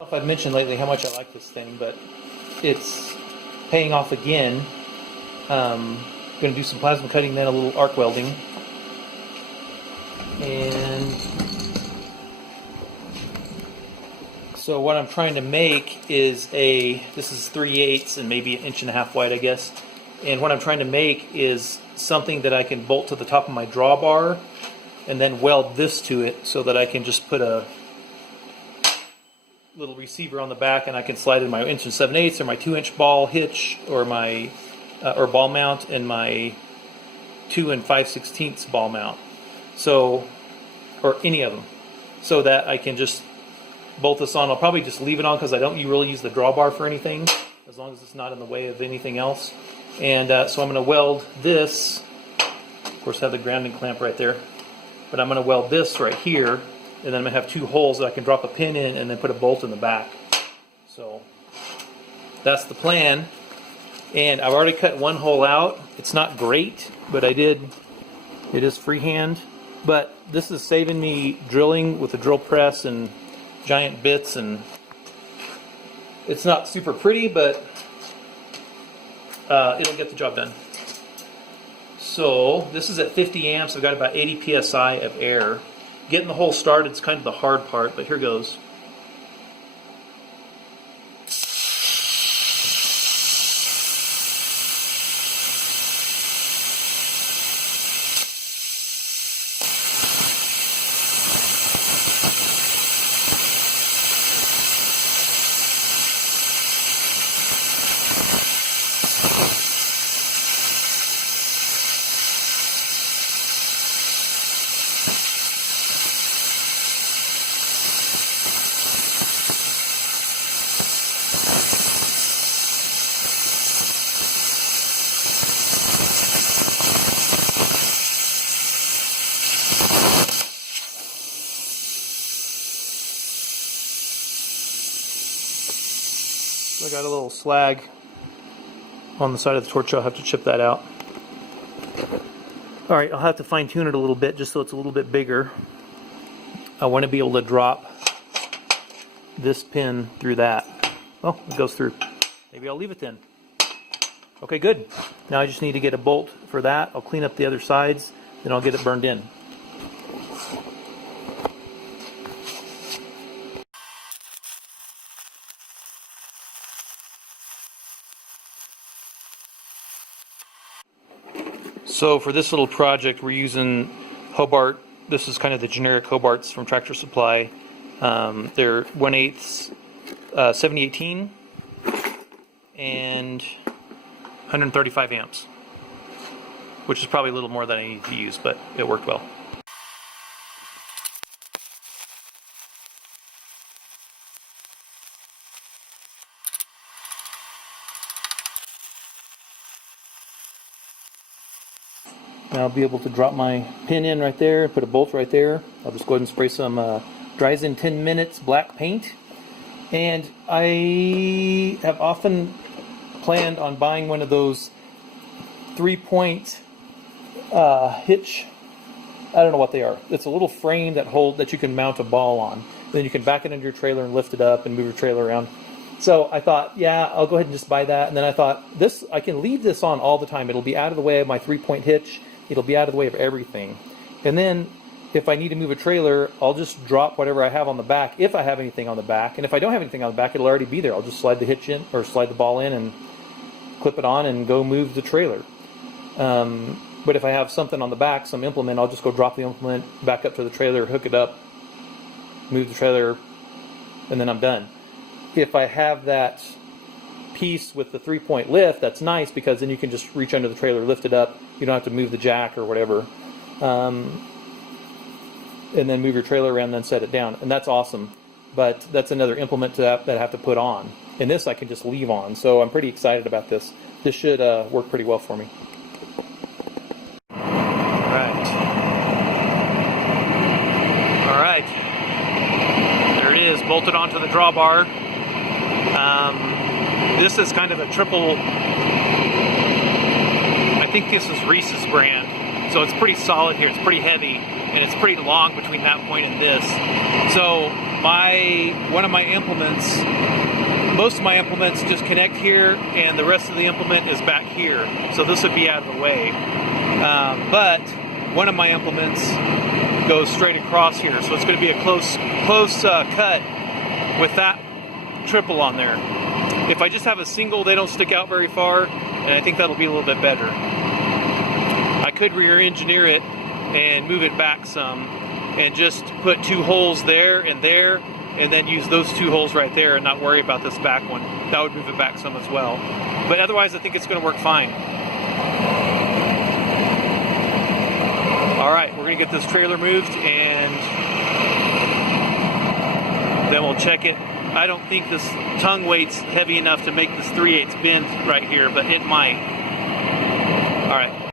I don't know if I've mentioned lately how much I like this thing, but it's paying off again. Going to do some plasma cutting, then a little arc welding. And so what I'm trying to make is this is 3/8 and maybe 1.5 inches wide, I guess. And what I'm trying to make is something that I can bolt to the top of my drawbar and then weld this to it so that I can just put a little receiver on the back and I can slide in my 1 7/8 or my 2-inch ball hitch or my or ball mount and my 2 5/16 ball mount. So, or any of them, so that I can just bolt this on. I'll probably just leave it on because I don't really use the drawbar for anything, as long as it's not in the way of anything else. And so I'm going to weld this. Of course, I have the grounding clamp right there, but I'm going to weld this right here, and then I'm going to have 2 holes that I can drop a pin in and then put a bolt in the back. So that's the plan. And I've already cut 1 hole out. It's not great, but I did. It is freehand, but this is saving me drilling with a drill press and giant bits, and it's not super pretty, but it'll get the job done. So this is at 50 amps. I've got about 80 psi of air. Getting the hole started is kind of the hard part, but here goes. I got a little slag on the side of the torch. I'll have to chip that out. Alright, I'll have to fine tune it a little bit just so it's a little bit bigger. I want to be able to drop this pin through that. Well, it goes through. Maybe I'll leave it then. Okay, good. Now I just need to get a bolt for that. I'll clean up the other sides, then I'll get it burned in. So for this little project, we're using Hobart. This is kind of the generic Hobarts from Tractor Supply. They're 1/8 7018 and 135 amps, which is probably a little more than I need to use, but it worked well. Now I'll be able to drop my pin in right there, put a bolt right there. I'll just go ahead and spray some dries in 10 minutes black paint. And I have often planned on buying one of those 3-point Hitch. I don't know what they are. It's a little frame that you can mount a ball on. Then you can back it into your trailer and lift it up and move your trailer around. So I thought, yeah, I'll go ahead and just buy that. And then I thought, I can leave this on all the time. It'll be out of the way of my 3-point hitch. It'll be out of the way of everything. And then if I need to move a trailer, I'll just drop whatever I have on the back, if I have anything on the back. And if I don't have anything on the back, it'll already be there. I'll just slide the hitch in, or slide the ball in and clip it on and go move the trailer. But if I have something on the back, some implement, I'll just go drop the implement, back up to the trailer, hook it up, move the trailer, and then I'm done. If I have that piece with the 3-point lift, that's nice, because then you can just reach under the trailer, lift it up. You don't have to move the jack or whatever, and then move your trailer around and then set it down, and that's awesome. But that's another implement to that I have to put on, and this I can just leave on. So I'm pretty excited about this. This should work pretty well for me. Alright, there it is, bolted onto the drawbar. This is kind of a triple, I think this is Reese's brand, so it's pretty solid here. It's pretty heavy, and it's pretty long between that point and this. So one of my implements, most of my implements just connect here, and the rest of the implement is back here. So this would be out of the way. But one of my implements goes straight across here, so it's going to be a close cut with that triple on there. If I just have a single, they don't stick out very far, and I think that'll be a little bit better. I could rear engineer it and move it back some, and just put 2 holes there, and then use those 2 holes right there and not worry about this back one. That would move it back some as well. But otherwise, I think it's going to work fine. All right, we're going to get this trailer moved, and then we'll check it. I don't think this tongue weight's heavy enough to make this 3/8 bend right here, but it might. All right.